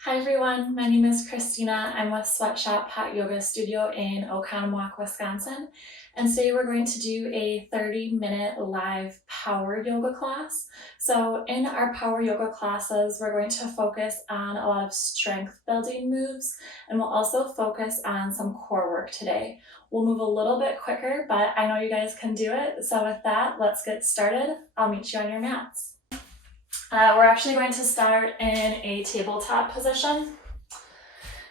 Hi everyone, my name is Christina. I'm with Sweatshop Hot Yoga Studio in Oconomowoc, Wisconsin. And today we're going to do a 30-minute live power yoga class. So in our power yoga classes, we're going to focus on a lot of strength building moves, and we'll also focus on some core work today. We'll move a little bit quicker, but I know you guys can do it. So with that, let's get started. I'll meet you on your mats. We're actually going to start in a tabletop position.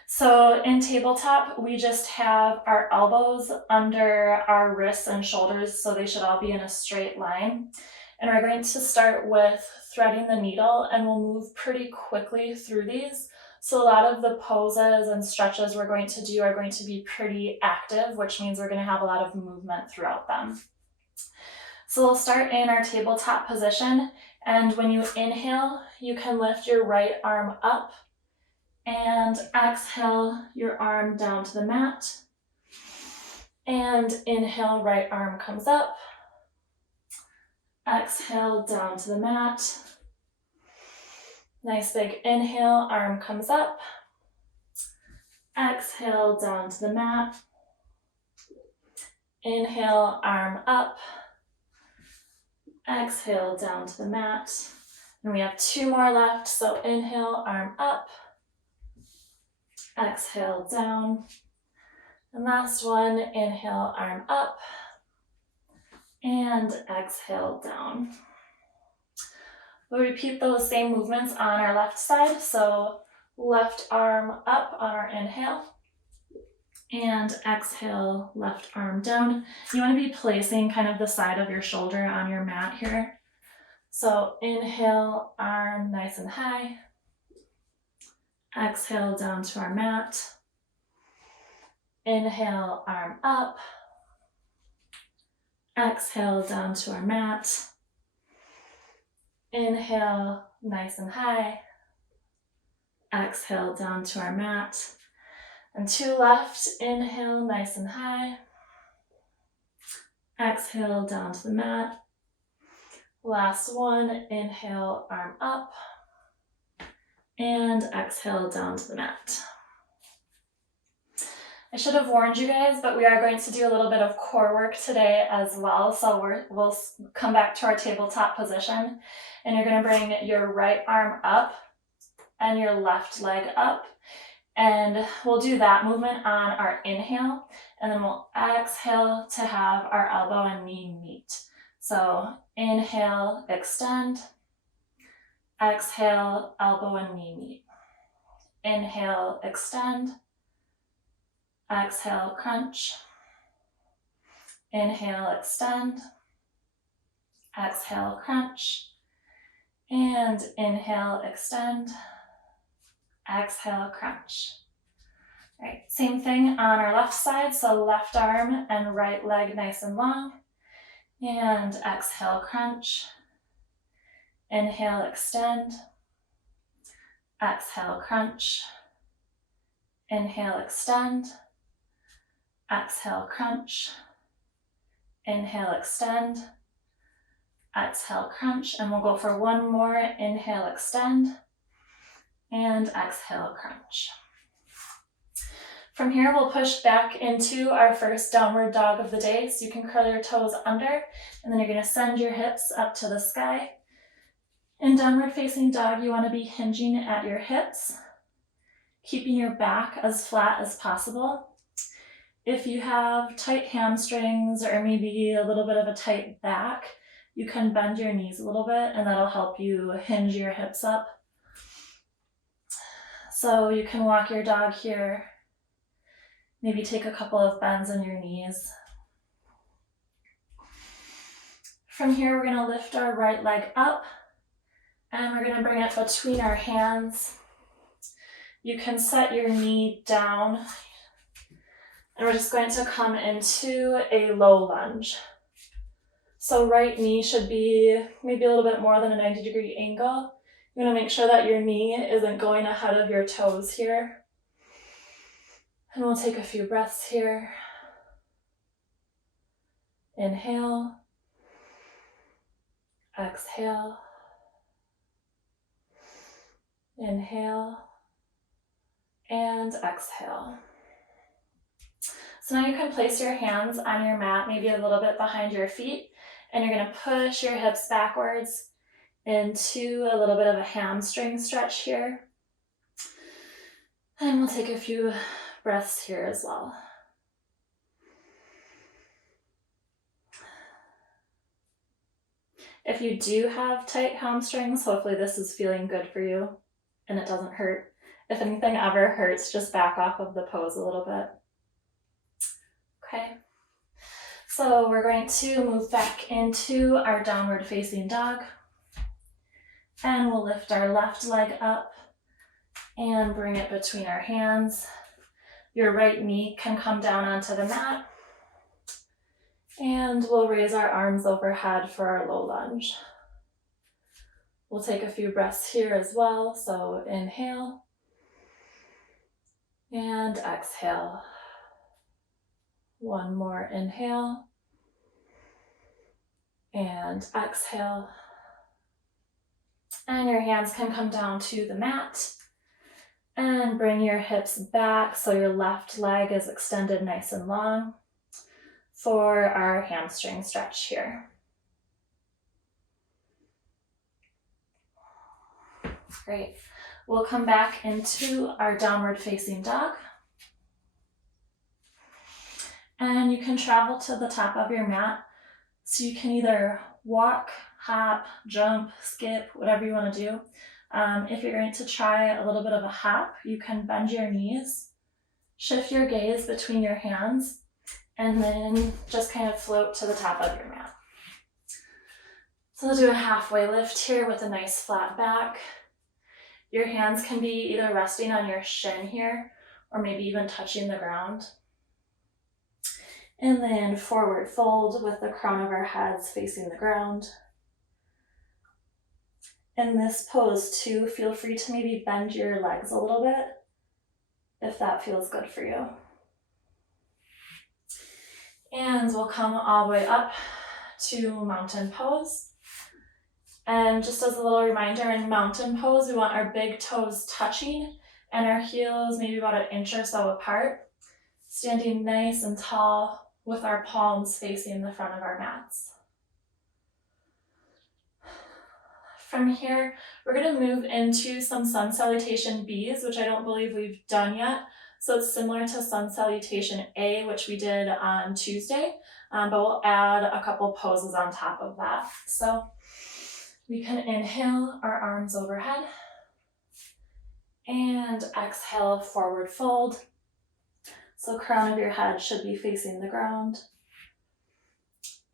So in tabletop, we just have our elbows under our wrists and shoulders, so they should all be in a straight line. And we're going to start with threading the needle, and we'll move pretty quickly through these. So a lot of the poses and stretches we're going to do are going to be pretty active, which means we're going to have a lot of movement throughout them. So we'll start in our tabletop position, and when you inhale, you can lift your right arm up and exhale your arm down to the mat. And inhale, right arm comes up. Exhale, down to the mat. Nice big inhale, arm comes up. Exhale, down to the mat. Inhale, arm up. Exhale, down to the mat. And we have two more left, so inhale, arm up. Exhale, down. And last one, inhale, arm up. And exhale, down. We'll repeat those same movements on our left side. So left arm up on our inhale. And exhale, left arm down. You want to be placing kind of the side of your shoulder on your mat here. So inhale, arm nice and high. Exhale, down to our mat. Inhale, arm up. Exhale, down to our mat. Inhale, nice and high. Exhale, down to our mat. And two left. Inhale, nice and high. Exhale, down to the mat. Last one. Inhale, arm up. And exhale, down to the mat. I should have warned you guys, but we are going to do a little bit of core work today as well. So we'll come back to our tabletop position, and you're going to bring your right arm up and your left leg up. And we'll do that movement on our inhale, and then we'll exhale to have our elbow and knee meet. So inhale, extend. Exhale, elbow and knee meet. Inhale, extend. Exhale, crunch. Inhale, extend. Exhale, crunch. And inhale, extend. Exhale, crunch. All right, same thing on our left side. So left arm and right leg nice and long. And exhale, crunch. Inhale, extend. Exhale, crunch. Inhale, extend. Exhale, crunch. Inhale, extend. Exhale, crunch. And we'll go for one more. Inhale, extend. And exhale, crunch. From here, we'll push back into our first downward dog of the day. So you can curl your toes under, and then you're going to send your hips up to the sky. In downward facing dog, you want to be hinging at your hips, keeping your back as flat as possible. If you have tight hamstrings or maybe a little bit of a tight back, you can bend your knees a little bit, and that'll help you hinge your hips up. So you can walk your dog here, maybe take a couple of bends in your knees. From here, we're going to lift our right leg up, and we're going to bring it between our hands. You can set your knee down, and we're just going to come into a low lunge. So right knee should be maybe a little bit more than a 90-degree angle. You want to make sure that your knee isn't going ahead of your toes here. And we'll take a few breaths here. Inhale. Exhale. Inhale. and exhale. So now you can place your hands on your mat, maybe a little bit behind your feet, and you're going to push your hips backwards into a little bit of a hamstring stretch here. And we'll take a few breaths here as well. If you do have tight hamstrings, hopefully this is feeling good for you and it doesn't hurt. If anything ever hurts, just back off of the pose a little bit. Okay, so we're going to move back into our downward facing dog. And we'll lift our left leg up and bring it between our hands. Your right knee can come down onto the mat. And we'll raise our arms overhead for our low lunge. We'll take a few breaths here as well. So inhale and exhale. One more inhale and exhale. And your hands can come down to the mat and bring your hips back so your left leg is extended nice and long for our hamstring stretch here. Great. We'll come back into our downward facing dog. And you can travel to the top of your mat. So you can either walk, hop, jump, skip, whatever you want to do. If you're going to try a little bit of a hop, you can bend your knees, shift your gaze between your hands, and then just kind of float to the top of your mat. So we'll do a halfway lift here with a nice flat back. Your hands can be either resting on your shin here, or maybe even touching the ground. And then forward fold with the crown of our heads facing the ground. In this pose too, feel free to maybe bend your legs a little bit if that feels good for you. And we'll come all the way up to mountain pose. And just as a little reminder, in mountain pose, we want our big toes touching and our heels maybe about an inch or so apart, standing nice and tall with our palms facing the front of our mats. From here, we're going to move into some Sun Salutation Bees, which I don't believe we've done yet. So it's similar to Sun Salutation A, which we did on Tuesday, but we'll add a couple poses on top of that. So we can inhale our arms overhead and exhale, forward fold. So crown of your head should be facing the ground.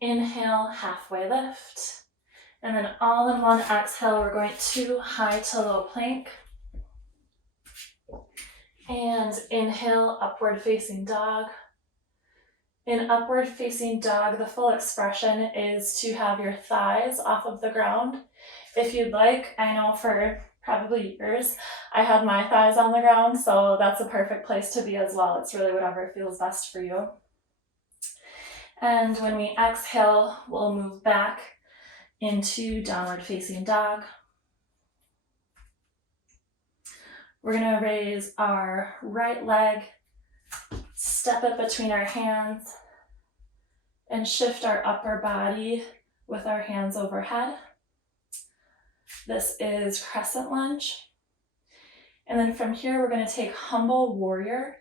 Inhale, halfway lift. And then all in one exhale, we're going to high to low plank. And inhale, upward facing dog. In upward facing dog, the full expression is to have your thighs off of the ground. If you'd like, I know for probably years, I had my thighs on the ground, so that's a perfect place to be as well. It's really whatever feels best for you. And when we exhale, we'll move back into downward facing dog. We're going to raise our right leg, step it between our hands, and shift our upper body with our hands overhead. This is Crescent Lunge. And then from here, we're going to take Humble Warrior.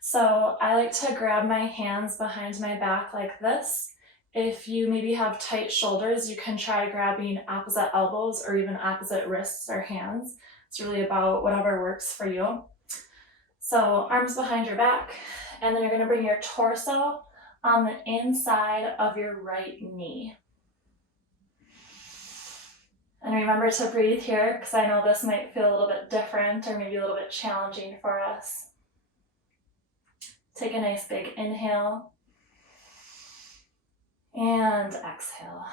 So I like to grab my hands behind my back like this. If you maybe have tight shoulders, you can try grabbing opposite elbows or even opposite wrists or hands. It's really about whatever works for you. So arms behind your back, and then you're going to bring your torso on the inside of your right knee. And remember to breathe here, because I know this might feel a little bit different or maybe a little bit challenging for us. Take a nice big inhale and exhale.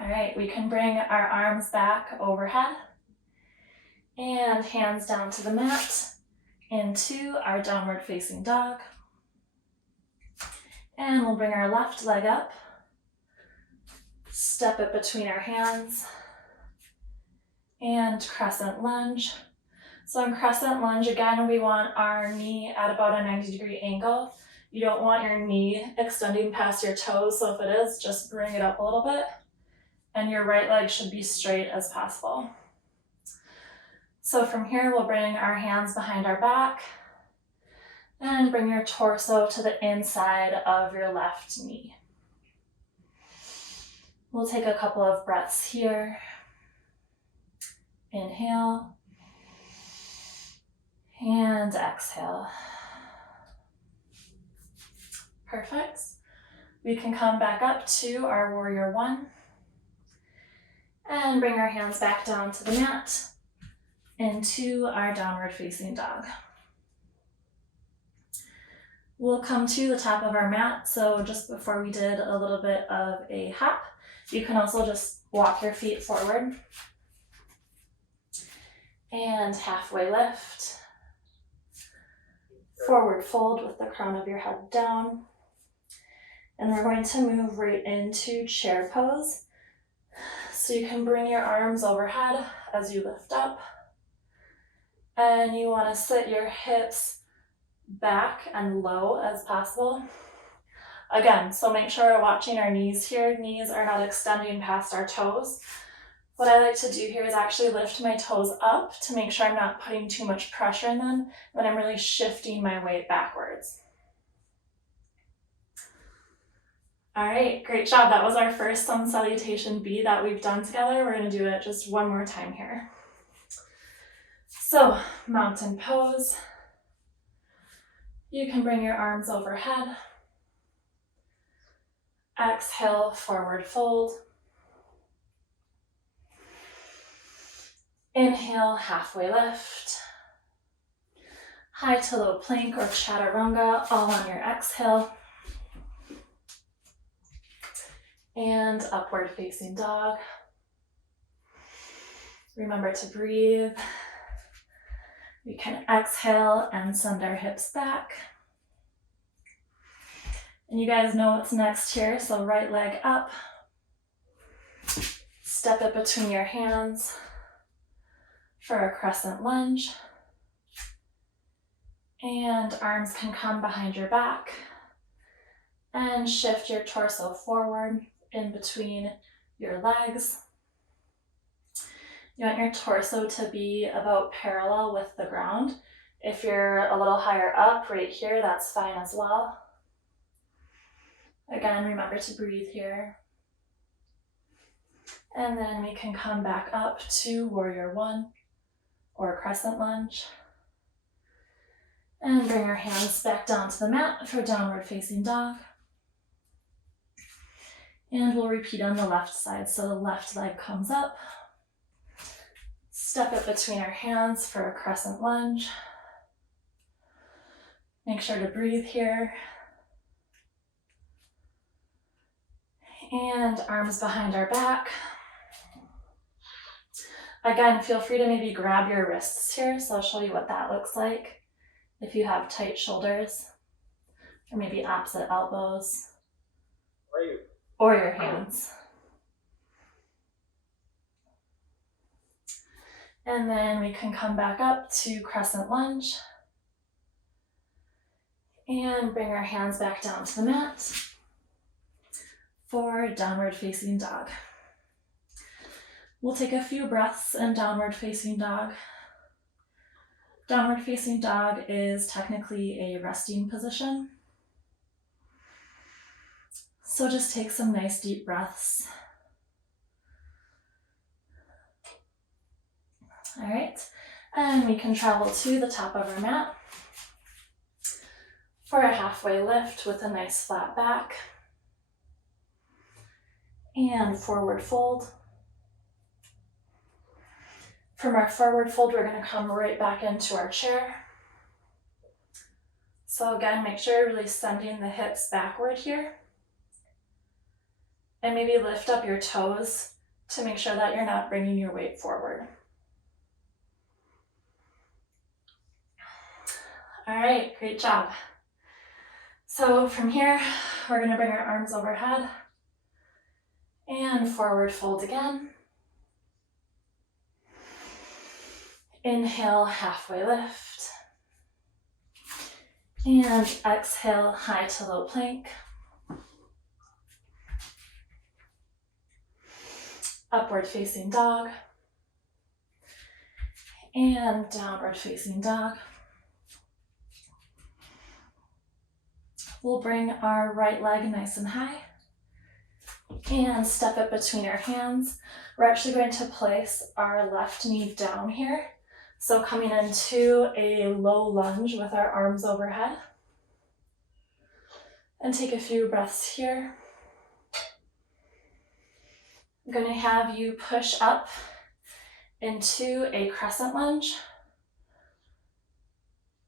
All right, we can bring our arms back overhead and hands down to the mat into our downward facing dog. And we'll bring our left leg up, step it between our hands, and crescent lunge. So in Crescent Lunge, again, we want our knee at about a 90-degree angle. You don't want your knee extending past your toes, so if it is, just bring it up a little bit. And your right leg should be straight as possible. So from here, we'll bring our hands behind our back and bring your torso to the inside of your left knee. We'll take a couple of breaths here. Inhale and exhale. Perfect. We can come back up to our warrior one and bring our hands back down to the mat into our downward facing dog. We'll come to the top of our mat. So just before we did a little bit of a hop, you can also just walk your feet forward and halfway lift. Forward fold with the crown of your head down. And we're going to move right into chair pose. So you can bring your arms overhead as you lift up. And you want to sit your hips back and low as possible. Again, so make sure we're watching our knees here. Knees are not extending past our toes. What I like to do here is actually lift my toes up to make sure I'm not putting too much pressure in them, but I'm really shifting my weight backwards. All right, great job. That was our first Salutation Bee that we've done together. We're going to do it just one more time here. So, mountain pose. You can bring your arms overhead. Exhale, forward fold. Inhale, halfway lift. High to low plank or chaturanga, all on your exhale. And upward facing dog. Remember to breathe. We can exhale and send our hips back. And you guys know what's next here, so right leg up. Step it between your hands for a crescent lunge. And arms can come behind your back. And shift your torso forward in between your legs. You want your torso to be about parallel with the ground. If you're a little higher up right here, that's fine as well. Again, remember to breathe here. And then we can come back up to warrior one or crescent lunge. And bring our hands back down to the mat for downward facing dog. And we'll repeat on the left side. So the left leg comes up. Step it between our hands for a crescent lunge. Make sure to breathe here. And arms behind our back. Again, feel free to maybe grab your wrists here, so I'll show you what that looks like if you have tight shoulders, or maybe opposite elbows, or your hands. And then we can come back up to crescent lunge and bring our hands back down to the mat for downward facing dog. We'll take a few breaths in downward facing dog. Downward facing dog is technically a resting position. So just take some nice deep breaths. All right, and we can travel to the top of our mat for a halfway lift with a nice flat back. And forward fold. From our forward fold, we're going to come right back into our chair. So again, make sure you're really sending the hips backward here. And maybe lift up your toes to make sure that you're not bringing your weight forward. All right, great job. So from here, we're going to bring our arms overhead and forward fold again. Inhale, halfway lift. And exhale, high to low plank. Upward facing dog. And downward facing dog. We'll bring our right leg nice and high and step it between our hands. We're actually going to place our left knee down here. So coming into a low lunge with our arms overhead. And take a few breaths here. I'm going to have you push up into a crescent lunge.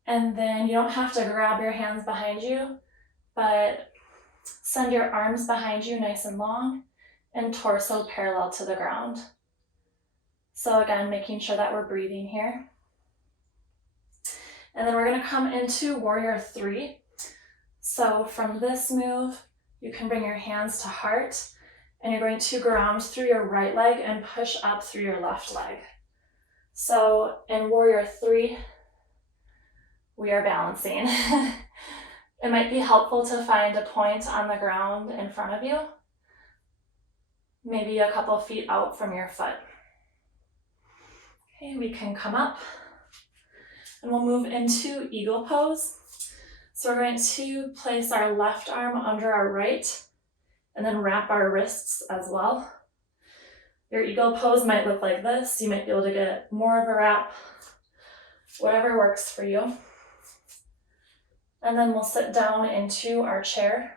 And then you don't have to grab your hands behind you, but send your arms behind you nice and long and torso parallel to the ground. So again, making sure that we're breathing here. And then we're going to come into warrior three. So from this move, you can bring your hands to heart and you're going to ground through your right leg and push up through your left leg. So in warrior three, we are balancing. It might be helpful to find a point on the ground in front of you, maybe a couple feet out from your foot. Okay, we can come up and we'll move into eagle pose. So we're going to place our left arm under our right and then wrap our wrists as well. Your eagle pose might look like this. You might be able to get more of a wrap, whatever works for you. And then we'll sit down into our chair.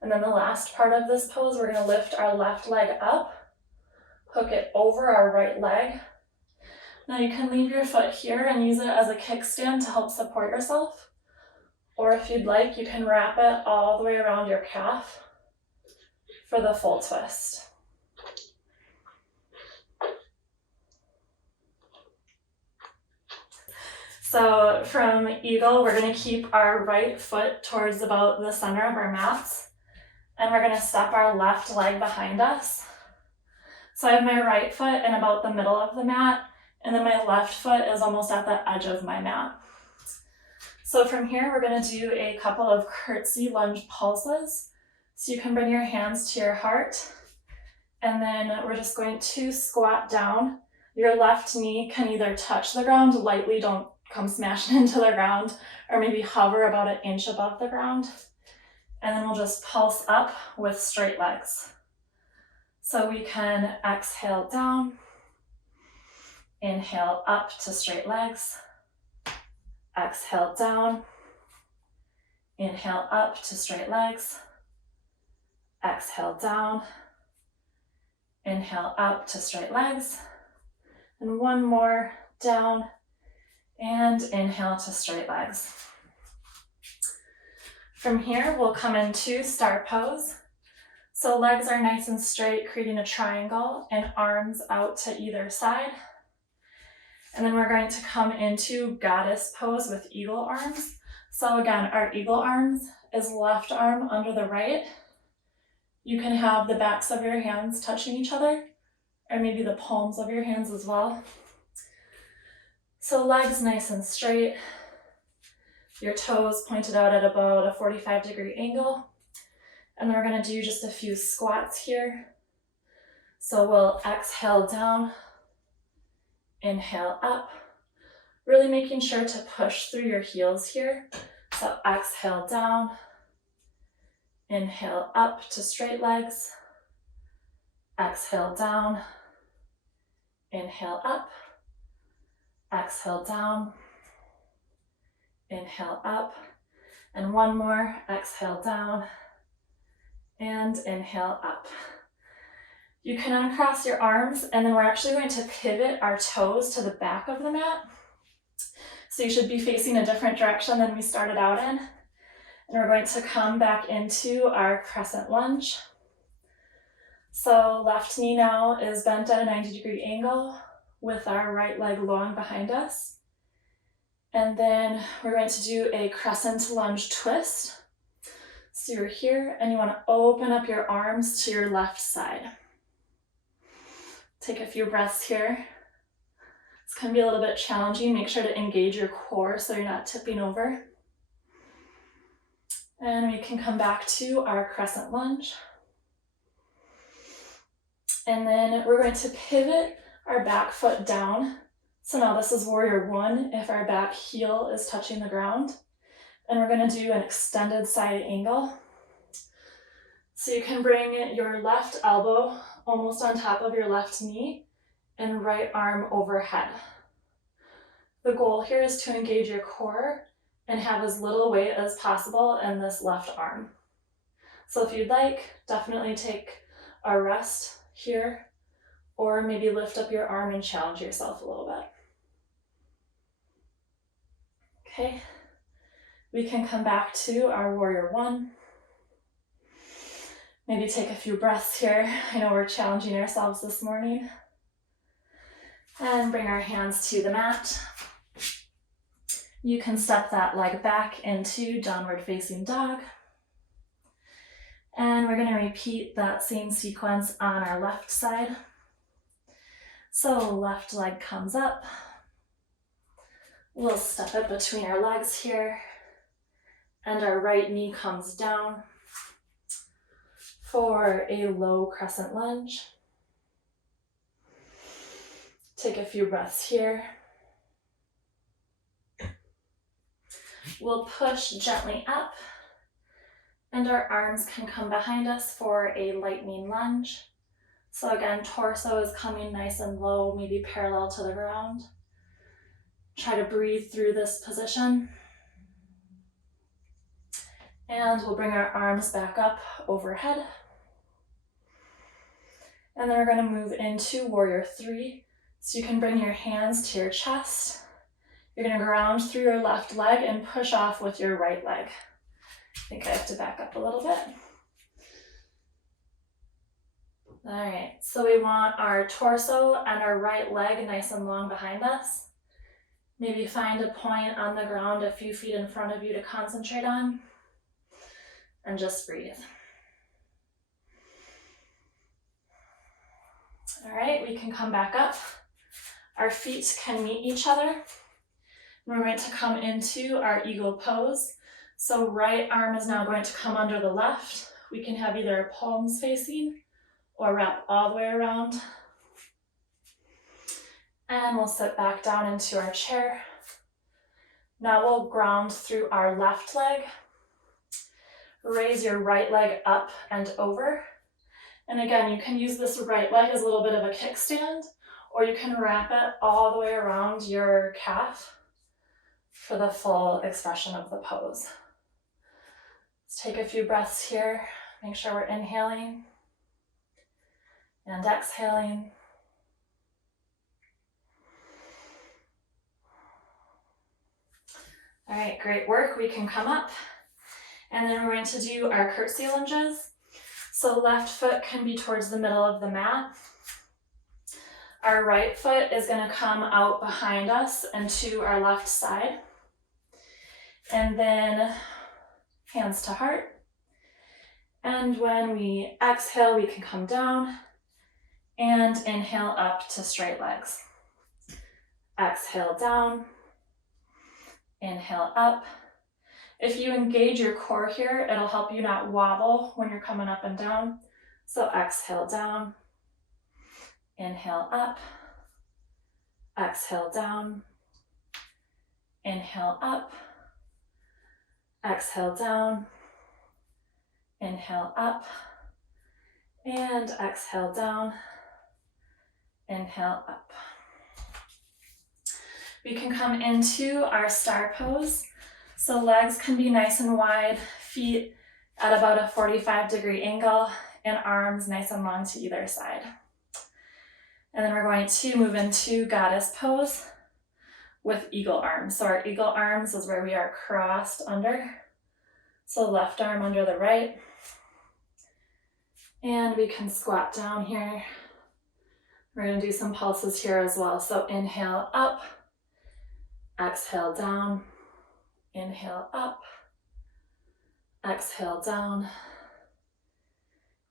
And then the last part of this pose, we're going to lift our left leg up, hook it over our right leg. Now you can leave your foot here and use it as a kickstand to help support yourself. Or if you'd like, you can wrap it all the way around your calf for the full twist. So from eagle, we're going to keep our right foot towards about the center of our mats. And we're going to step our left leg behind us. So I have my right foot in about the middle of the mat, and then my left foot is almost at the edge of my mat. So from here, we're going to do a couple of curtsy lunge pulses. So you can bring your hands to your heart, and then we're just going to squat down. Your left knee can either touch the ground lightly, don't come smashing into the ground, or maybe hover about an inch above the ground. And then we'll just pulse up with straight legs. So we can exhale down, inhale up to straight legs, exhale down, inhale up to straight legs, exhale down, inhale up to straight legs, and one more down, and inhale to straight legs. From here, we'll come into star pose. So legs are nice and straight, creating a triangle, and arms out to either side. And then we're going to come into goddess pose with eagle arms. So again, our eagle arms is left arm under the right. You can have the backs of your hands touching each other, or maybe the palms of your hands as well. So legs nice and straight. Your toes pointed out at about a 45-degree angle. And then we're going to do just a few squats here. So we'll exhale down, inhale up, really making sure to push through your heels here. So exhale down, inhale up to straight legs, exhale down, inhale up, exhale down, inhale up, and one more, exhale down, and inhale up. You can uncross your arms, and then we're actually going to pivot our toes to the back of the mat. So you should be facing a different direction than we started out in. And we're going to come back into our crescent lunge. So left knee now is bent at a 90-degree angle with our right leg long behind us. And then we're going to do a crescent lunge twist. So you're here and you want to open up your arms to your left side. Take a few breaths here. It's can be a little bit challenging. Make sure to engage your core so you're not tipping over. And we can come back to our Crescent Lunge. And then we're going to pivot our back foot down. So now this is Warrior One if our back heel is touching the ground. And we're going to do an extended side angle. So you can bring your left elbow almost on top of your left knee and right arm overhead. The goal here is to engage your core and have as little weight as possible in this left arm. So if you'd like, definitely take a rest here, or maybe lift up your arm and challenge yourself a little bit. Okay, we can come back to our Warrior One. Maybe take a few breaths here. I know we're challenging ourselves this morning. And bring our hands to the mat. You can step that leg back into downward facing dog. And we're going to repeat that same sequence on our left side. So left leg comes up. We'll step it between our legs here. And our right knee comes down for a low crescent lunge. Take a few breaths here. We'll push gently up, and our arms can come behind us for a lightning lunge. So again, torso is coming nice and low, maybe parallel to the ground. Try to breathe through this position. And we'll bring our arms back up overhead. And then we're going to move into Warrior Three. So you can bring your hands to your chest. You're going to ground through your left leg and push off with your right leg. I think I have to back up a little bit. All right, so we want our torso and our right leg nice and long behind us. Maybe find a point on the ground a few feet in front of you to concentrate on. And just breathe. All right, we can come back up. Our feet can meet each other. We're going to come into our eagle pose. So right arm is now going to come under the left. We can have either palms facing or wrap all the way around. And we'll sit back down into our chair. Now we'll ground through our left leg. Raise your right leg up and over. And again, you can use this right leg as a little bit of a kickstand, or you can wrap it all the way around your calf for the full expression of the pose. Let's take a few breaths here. Make sure we're inhaling and exhaling. All right, great work. We can come up. And then we're going to do our curtsy lunges. So left foot can be towards the middle of the mat. Our right foot is going to come out behind us and to our left side. And then hands to heart. And when we exhale, we can come down and inhale up to straight legs. Exhale down, inhale up. If you engage your core here, it'll help you not wobble when you're coming up and down. So exhale down, inhale up, exhale down, inhale up, exhale down, inhale up, and exhale down, inhale up. We can come into our star pose. So legs can be nice and wide, feet at about a 45-degree angle, and arms nice and long to either side. And then we're going to move into goddess pose with eagle arms. So our eagle arms is where we are crossed under. So left arm under the right. And we can squat down here. We're going to do some pulses here as well. So inhale up, exhale down. Inhale up, exhale down,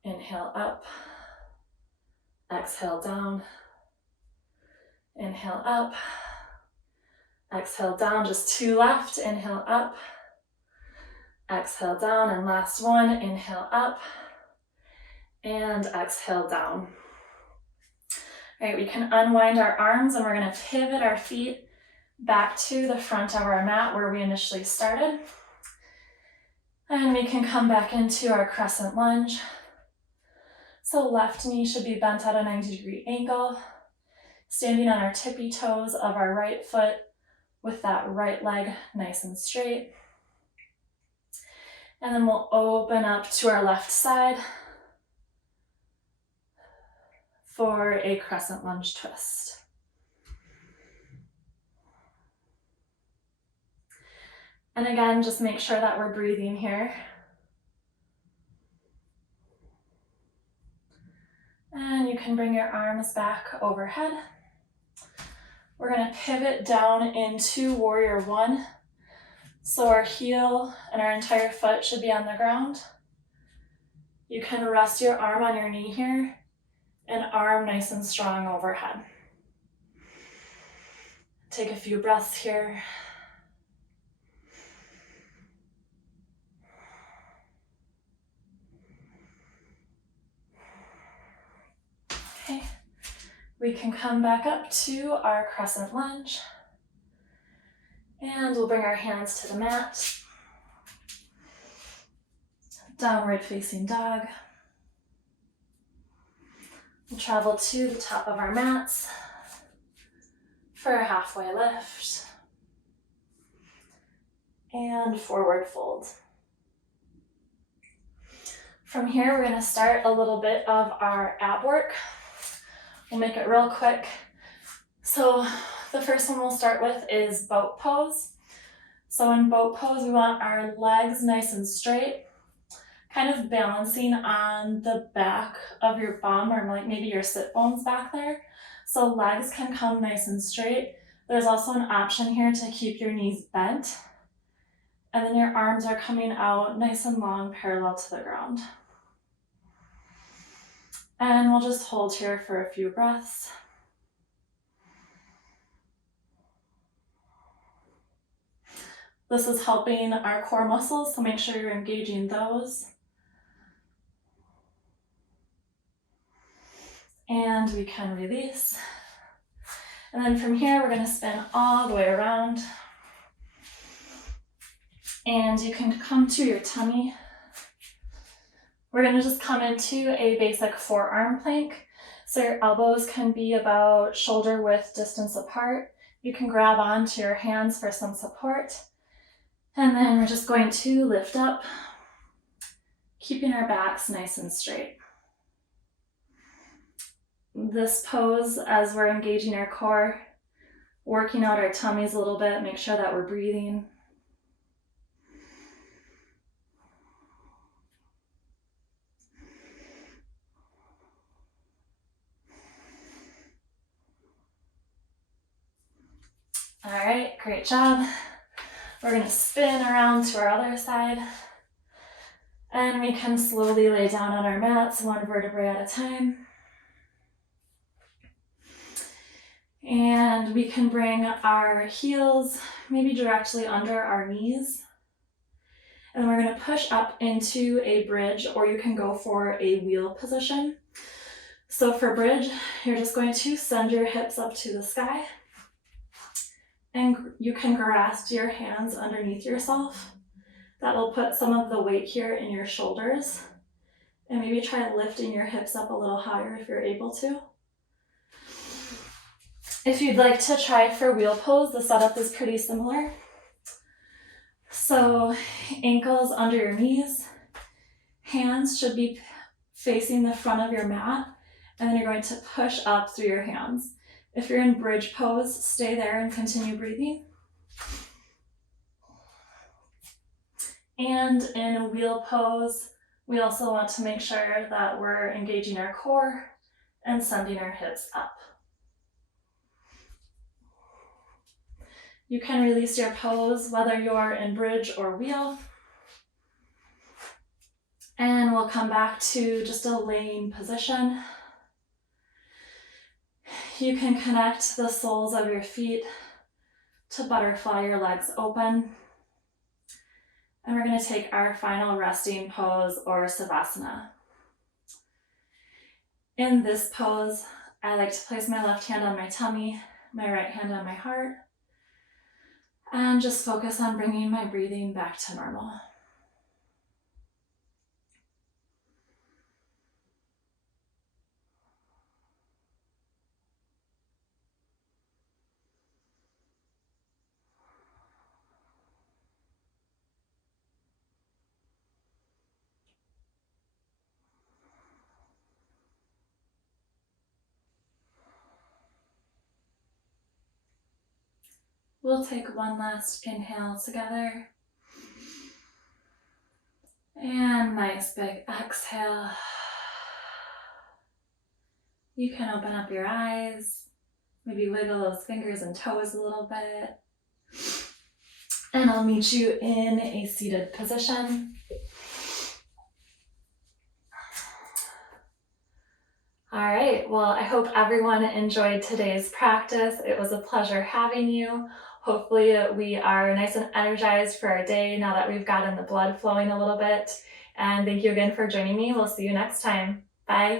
inhale up, exhale down, Inhale up. Exhale down, just 2 left. Inhale up. Exhale down, and last one. Inhale up. And exhale down. All right, we can unwind our arms and we're gonna pivot our feet back to the front of our mat where we initially started. And we can come back into our crescent lunge. So left knee should be bent at a 90-degree angle, standing on our tippy toes of our right foot with that right leg nice and straight. And then we'll open up to our left side for a crescent lunge twist. And again, just make sure that we're breathing here. And you can bring your arms back overhead. We're going to pivot down into Warrior One. So our heel and our entire foot should be on the ground. You can rest your arm on your knee here and arm nice and strong overhead. Take a few breaths here. Okay, we can come back up to our crescent lunge. And we'll bring our hands to the mat. Downward facing dog. We'll travel to the top of our mats for a halfway lift. And forward fold. From here, we're going to start a little bit of our ab work. We'll make it real quick. So the first one we'll start with is boat pose. So in boat pose, we want our legs nice and straight, kind of balancing on the back of your bum or like maybe your sit bones back there. So legs can come nice and straight. There's also an option here to keep your knees bent. And then your arms are coming out nice and long, parallel to the ground. And we'll just hold here for a few breaths. This is helping our core muscles, so make sure you're engaging those. And we can release. And then from here, we're going to spin all the way around. And you can come to your tummy. We're going to just come into a basic forearm plank. So your elbows can be about shoulder width distance apart. You can grab onto your hands for some support. And then we're just going to lift up, keeping our backs nice and straight. This pose, as we're engaging our core, working out our tummies a little bit, make sure that we're breathing. All right, great job. We're going to spin around to our other side. And we can slowly lay down on our mats, one vertebrae at a time. And we can bring our heels maybe directly under our knees. And we're going to push up into a bridge, or you can go for a wheel position. So for bridge, you're just going to send your hips up to the sky. And you can grasp your hands underneath yourself. That will put some of the weight here in your shoulders. And maybe try lifting your hips up a little higher if you're able to. If you'd like to try for wheel pose, the setup is pretty similar. So ankles under your knees, hands should be facing the front of your mat, and then you're going to push up through your hands. If you're in bridge pose, stay there and continue breathing. And in a wheel pose, we also want to make sure that we're engaging our core and sending our hips up. You can release your pose whether you're in bridge or wheel. And we'll come back to just a laying position. You can connect the soles of your feet to butterfly your legs open. And we're going to take our final resting pose, or Savasana. In this pose, I like to place my left hand on my tummy, my right hand on my heart, and just focus on bringing my breathing back to normal. We'll take one last inhale together. And nice big exhale. You can open up your eyes, maybe wiggle those fingers and toes a little bit. And I'll meet you in a seated position. All right, well, I hope everyone enjoyed today's practice. It was a pleasure having you. Hopefully we are nice and energized for our day now that we've gotten the blood flowing a little bit. And thank you again for joining me. We'll see you next time. Bye.